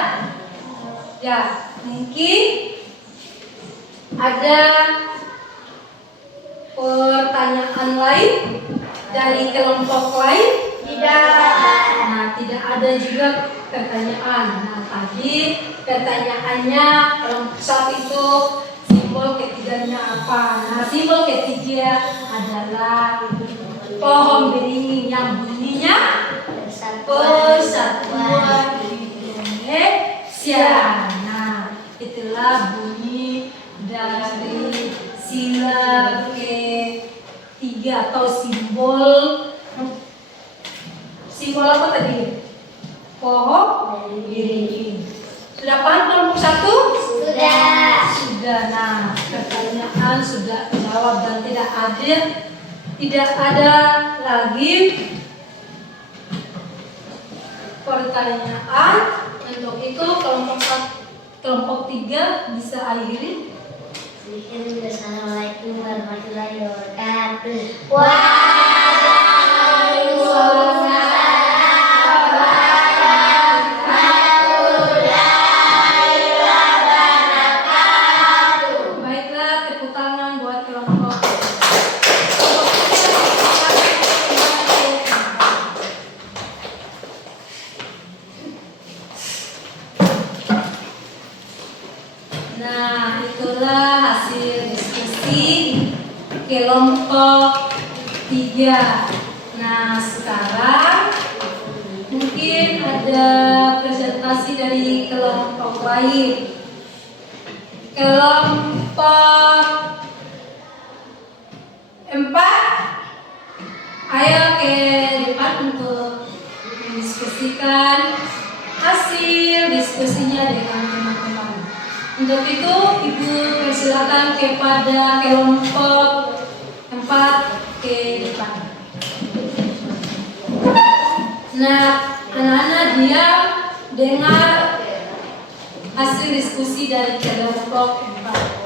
Ya, mungkin ada pertanyaan lain dari kelompok lain? Tidak. Nah, tidak ada juga pertanyaan. Nah, tadi pertanyaannya kelompok 1 itu simbol ketiganya apa? Nah, simbol ketiga adalah pohon beringin yang bunyinya Persatuan Indonesia. Nah, itulah bunyi dari sila ketiga atau simbol apa tadi? Pohon beringin. Sudah paham kelompok 1? Sudah. Sudah. Nah, pertanyaan sudah jawab dan tidak ada lagi pertanyaan. Untuk itu kelompok 3 bisa akhiri. Assalamualaikum warahmatullahi wabarakatuh. Baiklah, tepuk tangan buat kelompok. Nah, itulah hasil diskusi kelompok 3. Nah, sekarang mungkin ada presentasi dari kelompok lain. Kelompok 4, ayo ke depan untuk mendiskusikan hasil diskusinya dengan teman-teman. Untuk itu, Ibu persilakan kepada kelompok 4 ke depan. Nah, anak-anak diam dengar hasil diskusi dari kelompok 4.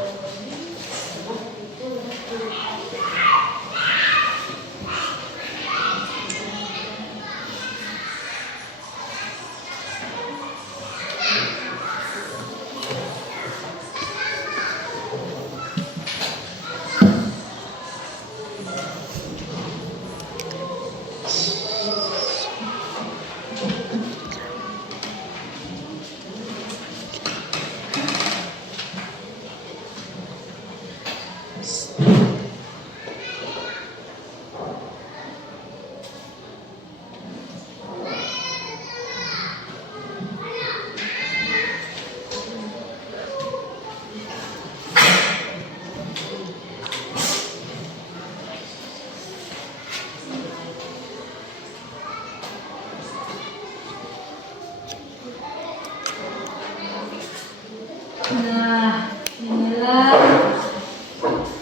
Nah, inilah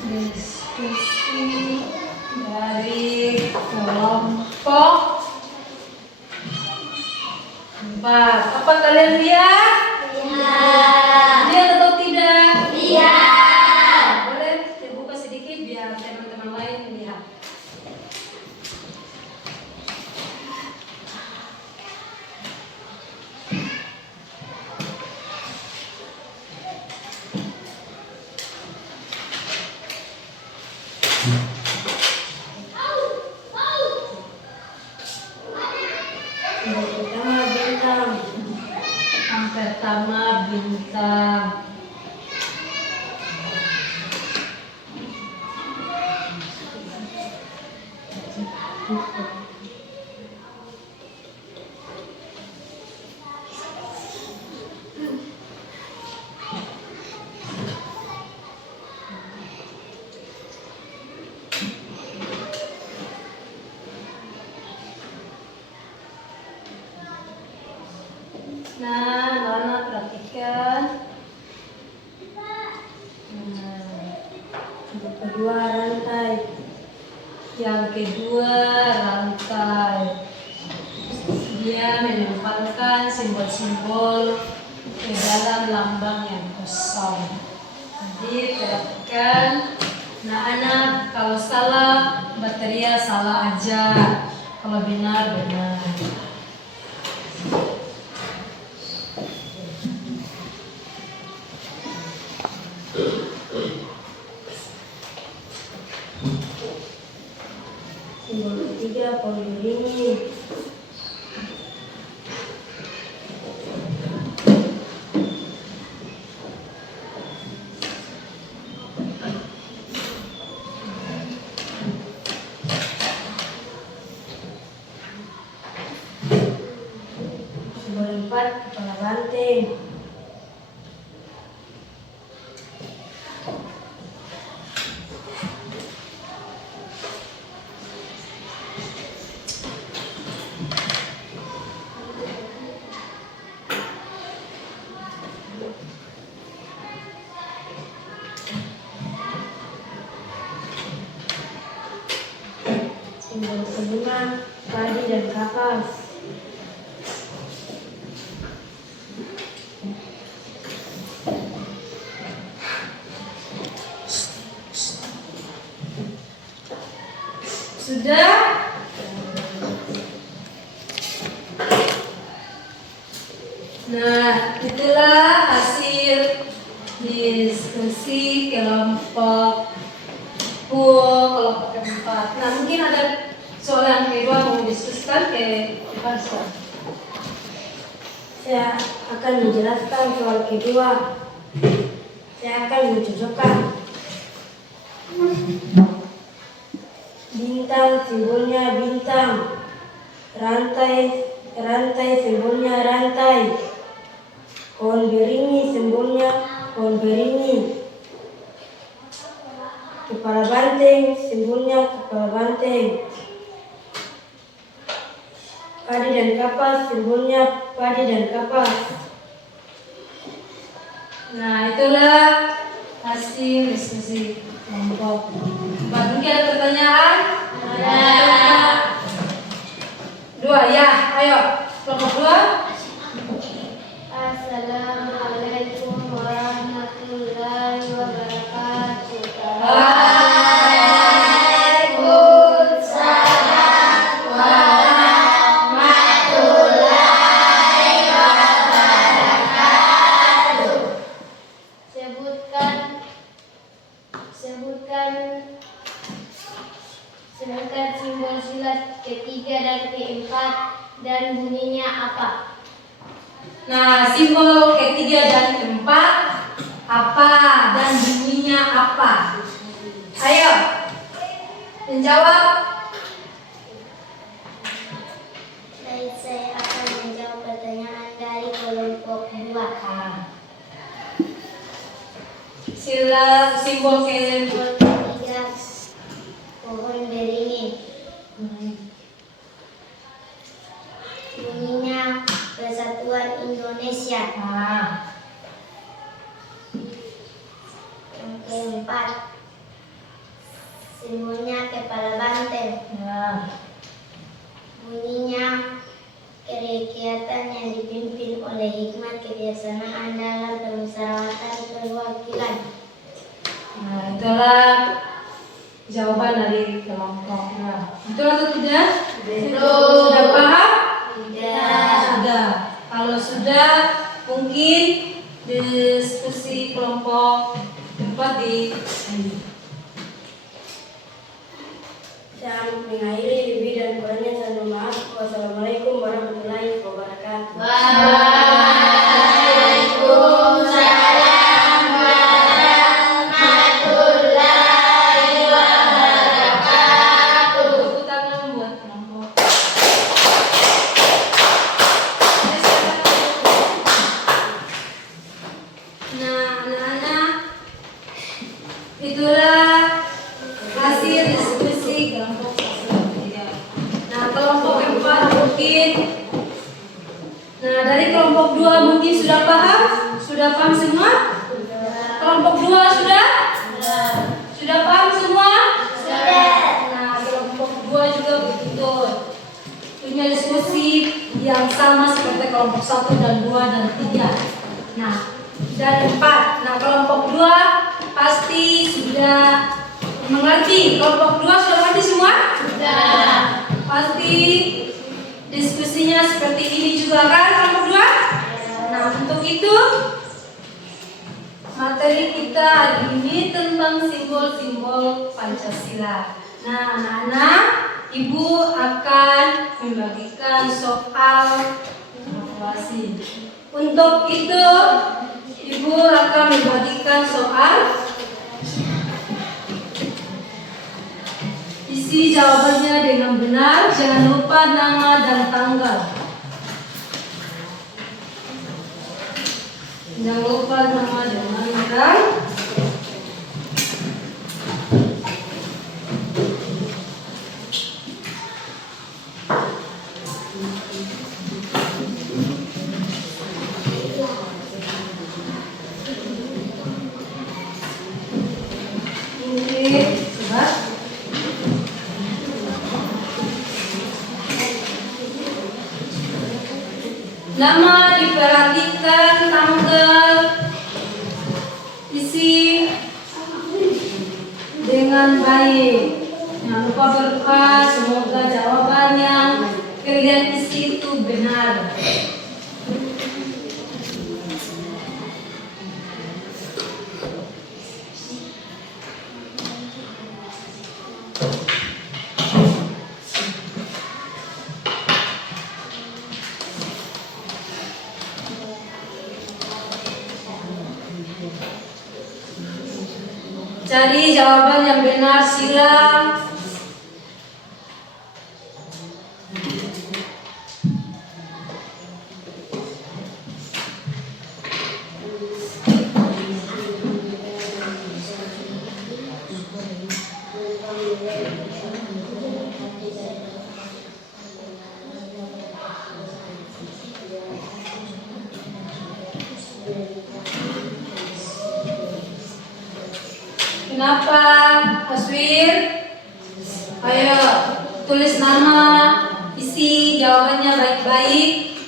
diskusi dari kelompok 4. Apa kalian lihat? Lihat atau tidak? Boleh dibuka sedikit biar teman-teman lain lihat. Yang pertama bintang. Nah, anak perhatikan. Yang kedua rantai. Yang kedua rantai. Dia menempelkan simbol-simbol ke dalam lambang yang kosong. Jadi perhatikan. Nah, anak kalau salah bateria salah aja. Kalau benar benar. Simbol ketiga pohon beringin. Simbol 4 kepala banteng. Simbol kelima padi dan kapas. Sudah? Nah, itulah hasil diskusi kelompok kelompok 4. Nah, mungkin ada soal yang kedua mau diskusikan ke depan soal. Saya akan menjelaskan soal kedua. Saya akan mencocokkan. Bintang simbolnya bintang. Rantai simbolnya rantai. Pohon beringin simbolnya pohon beringin. Kepala banteng simbolnya kepala banteng. Padi dan kapas simbolnya padi dan kapas. Nah, itulah hasil diskusi kelompok 4. Mungkin ada pertanyaan? Ada. 2 ya, ayo kelompok 2. Assalamualaikum warahmatullahi wabarakatuh. Sebutkan simbol silat ketiga dan keempat dan bunyinya apa? Nah, simbol ketiga dan keempat apa dan bunyinya apa? Ayo, menjawab. Baik, saya akan menjawab pertanyaan dari kelompok 2. Sila simbol keempat. Ketiga, pohon beringin. Bunyinya Persatuan Indonesia. Keempat, simbolnya kepala banteng. Ya. Bunyinya kegiatan yang dipimpin oleh hikmat kebiasaan dalam permusyawaratan perwakilan. Nah, itulah jawaban dari kelompok. Nah, betul atau tidak? Betul. Sudah paham? Tidak. Sudah. Kalau sudah, mungkin diskusi kelompok dapat di Saya mengakhiri lebih dan kurangnya saya mohon maaf. Wassalamualaikum warahmatullahi wabarakatuh. Waalaikumsalam warahmatullahi wabarakatuh. tepuk tangan buat kelompok. Nah, anak-anak, itulah hasil diskusi kelompok 1. Nah, kelompok 4 mungkin. Nah, dari kelompok 2 mungkin sudah paham? Sudah paham semua? Kelompok 2 sudah? Sudah paham semua? Nah, kelompok 2 juga begitu. Punya diskusi yang sama seperti kelompok 1 dan 2 dan 3. Nah, dan 4. Nah, kelompok 2 pasti sudah mengerti. Kelompok 2 sudah mengerti semua? Sudah. Pasti diskusinya seperti ini juga kan kelompok 2? Nah, untuk itu materi kita hari ini tentang simbol-simbol Pancasila. Nah, anak-anak, Ibu akan membagikan soal evaluasi. Untuk itu, Ibu akan membagikan soal. Isi jawabannya dengan benar, jangan lupa nama dan tanggal. Jangan lupa nama dan tanggal. Oke, coba. Nama diperhatikan, tanggal, isi dengan baik. Jangan lupa berdoa, semoga jawabannya kalian isi itu benar. Cari jawaban yang benar, silang. Kenapa, Aswir? Ayo, tulis nama, isi jawabannya baik-baik.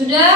Sudah?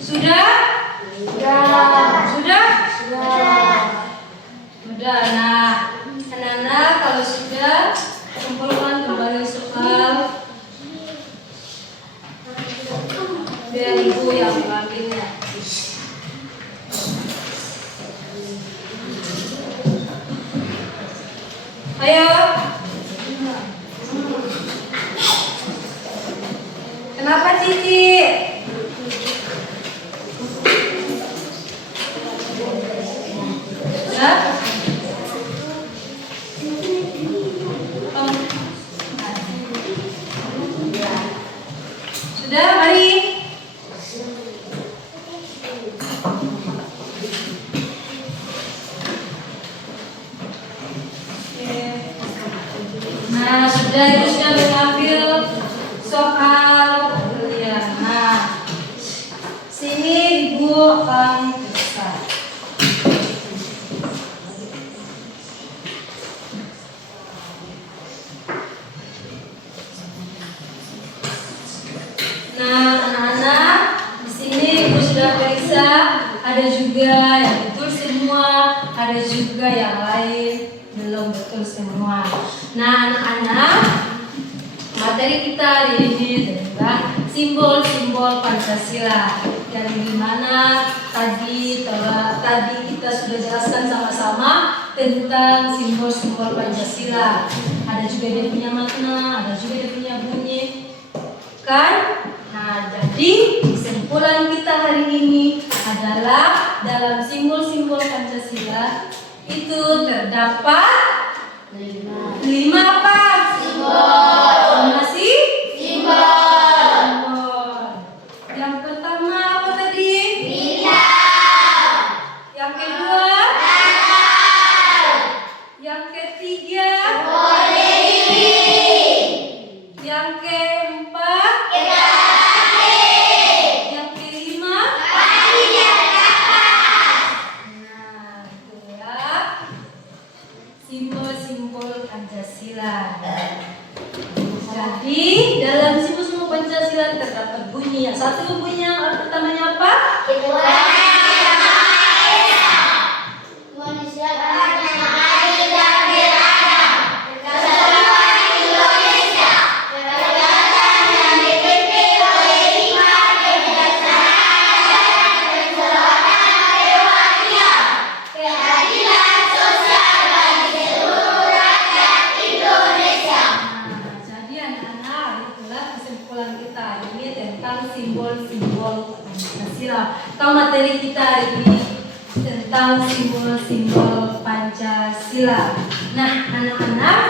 Sudah? Sudah? Sudah. Nah, anak-anak kalau sudah kumpulkan kembali soal. Biar ibu yang mengambilnya. Ayo. Kenapa Cici? Ya? Sudah, mari. Nah, sudah ibu sudah mengambil soal kalian. Nah, sini ibu akan tuliskan. Nah, anak-anak, di sini ibu sudah periksa, ada juga yang betul semua, ada juga yang lain belum betul semua. Nah, anak-anak, materi kita hari ini tentang simbol-simbol Pancasila. Yang dimana tadi kita sudah jelaskan sama-sama tentang simbol-simbol Pancasila. Ada juga dia punya makna, ada juga dia punya bunyi, kan? Nah, jadi kesimpulan kita hari ini adalah dalam simbol-simbol Pancasila itu terdapat 5 apa? Simbol. Masih? Simbol. Yang pertama apa tadi? Bintang. Yang kedua? Kapal. Yang ketiga? Berdiri. Yang keempat? Kereta. Yang kelima? Padi dan kapas. Nah, itu ya. Simbol-simbol Pancasila. Jadi dalam simbol-simbol Pancasila terdapat bunyi. Yang satu bunyinya pertamanya apa? Simbol-simbol Pancasila. Kalau materi kita hari ini tentang simbol-simbol Pancasila. Nah, anak-anak,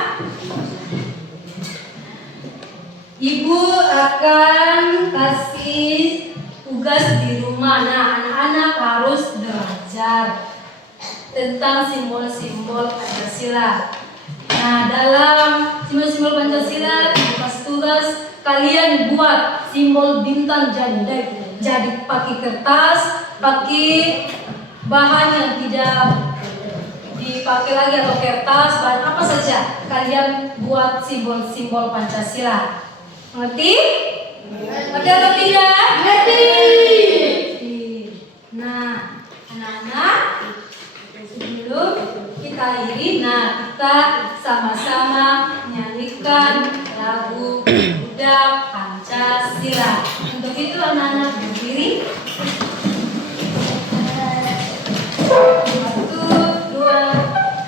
ibu akan kasih tugas di rumah. Nah, anak-anak harus belajar tentang simbol-simbol Pancasila. Nah, dalam simbol-simbol Pancasila kasih tugas kalian buat simbol bintang jadi pakai kertas, pakai bahan yang tidak dipakai lagi atau kertas, bahan apa saja kalian buat simbol-simbol Pancasila. Ngerti? Ngerti atau tidak? Ngerti. Nah, anak-anak, sebelum kita kita akhiri. Nah, kita sama-sama nyanyikan lagu Budak Pancasila. Untuk itu anak-anak berdiri. 1, 2,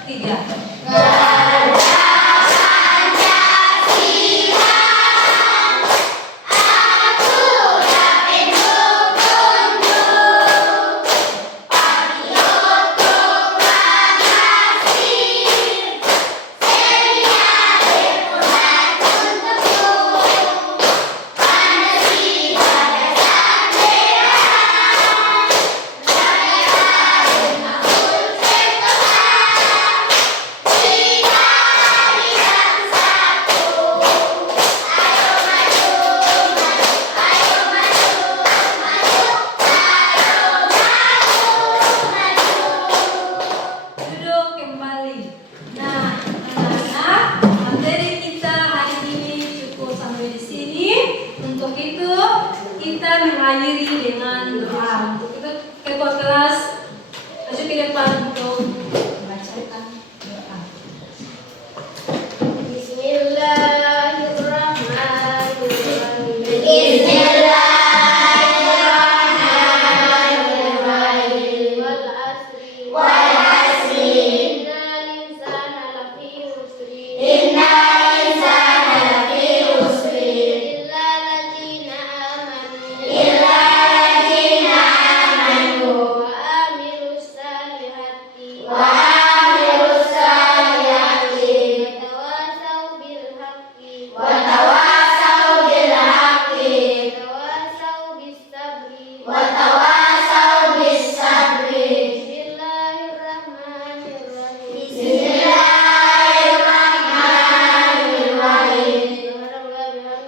3. Duduk kembali. Nah, anak-anak, materi kita hari ini cukup sampai di sini. Untuk itu, kita mengakhiri dengan doa. Untuk itu, ketua kelas maju ke depan untuk membacakan doa. Bismillahirrahmanirrahim. Wal asri. Innal insana lafi khusri. Illa alladzina amanu wa amilus salihati wa tawassaw bil haqqi wa tawassaw bis sabri. Bismillahirrahmanirrahim.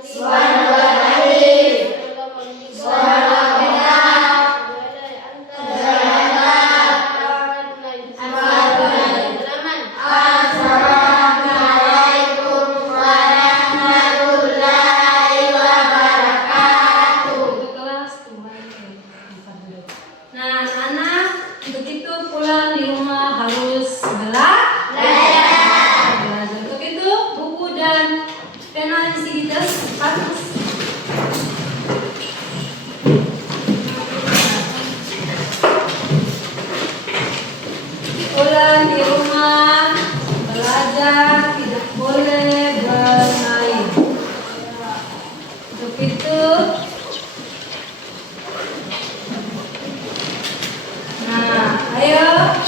Subhanallah. Assalamualaikum warahmatullahi wabarakatuh. Untuk kelas kembali ke tempat duduk. Nah, anak-anak, untuk itu pulang di rumah harus belajar. Untuk itu buku dan pena isi di tas harus. Pulang di rumah belajar, tidak boleh bermain. Untuk itu, nah, ayo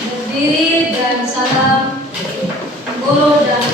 berdiri dan salam guru dan